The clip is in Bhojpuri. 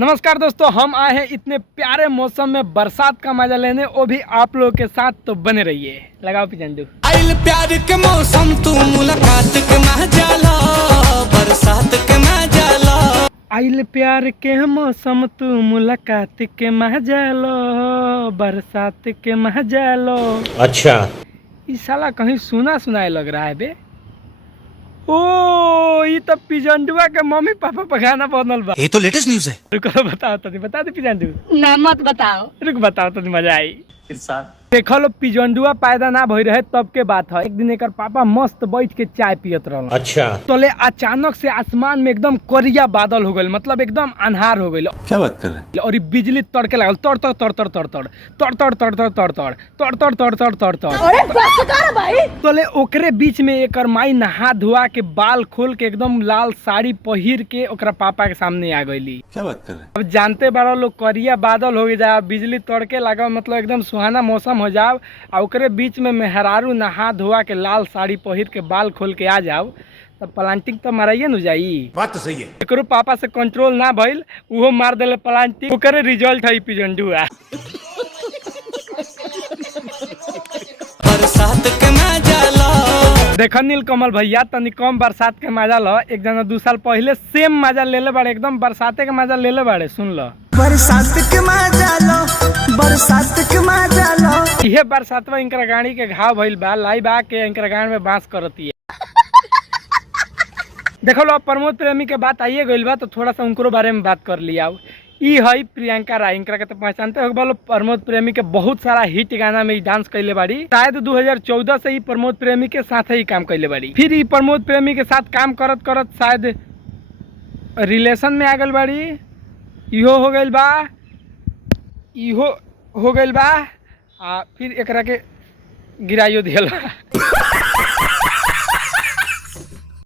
नमस्कार दोस्तों, हम आए हैं इतने प्यारे मौसम में बरसात का मजा लेने, वो भी आप लोगों के साथ। तो बने रहिए। लगाओ पिजंडू। आइल प्यार के मौसम तू मुलाकात के मजा लो, बरसात के मजा लो। आइल प्यार के मौसम तू मुलाकात के मजा लो, बरसात के मजा लो। अच्छा, इस साला कहीं सुना सुनाए लग रहा है बे। ओ ये तो पिजंडुआ के मम्मी पापा पर गाना बनल बा। ये तो लेटेस्ट न्यूज़ है। रुको बताओ तो, बता दे पिजंडू। ना मत बताओ। रुक बताओ तो मजा आई। देखो लो, पिजंडुआ पैदा ना भई रहे तब के बात है। एक दिन एकर पापा मस्त बैठ के चाय पियत रहल। अच्छा, तोले अचानक से आसमान में एकदम करिया बादल हो गइल, मतलब एकदम अन्हार हो गइल। क्या बात कर रहे हैं? और बिजली तड़के लागल, तड़ तड़ तड़ तड़ तड़ तड़ तड़ तड़ तड़ तड़ तड़ तड़ तड़ तड़ तड़ तड़ तड़ तड़। अरे बस कर भाई। तोले ओकरे बीच में एकर माई नहा धुआ के बाल खोल के एकदम लाल साड़ी पहिर के ओकरा पापा के सामने आ गइली। क्या बात कर रहे हैं? अब जानते बड़ा लोग, करिया बादल हो जाए, बिजली तड़के लगा, मतलब एकदम सुहाना मौसम हो जाओ, और ओकरे बीच में मेहरारू नहा धोआ के लाल साड़ी पहिर के बाल खोल के आ जाओ, तब प्लांटिंग तो माराइए न जाई। बात तो सही है। एकरो पापा से कंट्रोल ना भइल, उहो मार देले प्लांटिंग। ओकरे रिजल्ट है पिजंडुआ। बरसात के मजा लो। देखो नीलकमल भैया, तनी कम बरसात के मजा लो। एक जना 2 साल पहले सेम मजा लेले बाड़े, एकदम बरसाते के मजा लेले बाड़े। सुन लो, बरसात के मजा लो, बरसात के मजा लो। इहे बरसातवा इनकर गाड़ी के घाव भइल बा, लाई बा के इनकर गाड़ी में बांस करती है। देखो लो, अब प्रमोद प्रेमी के बात आइए गइल बा, तो थोड़ा सा उनको बारे में बात कर लिया। ई है प्रियंका राय, इनका के तो पहचानते हो बोलो। प्रमोद प्रेमी के बहुत सारा हिट गाना में डांस कैले बाड़ी। शायद 2014 से ही प्रमोद प्रेमी के साथ ही काम कैले बाड़ी। फिर ई प्रमोद प्रेमी के साथ काम करत करत शायद रिलेशन में आ गइल बाड़ी। इहो हो गइल बा, इहो हो गइल बा, आ फिर एकरा के गिराइयो दियल बा।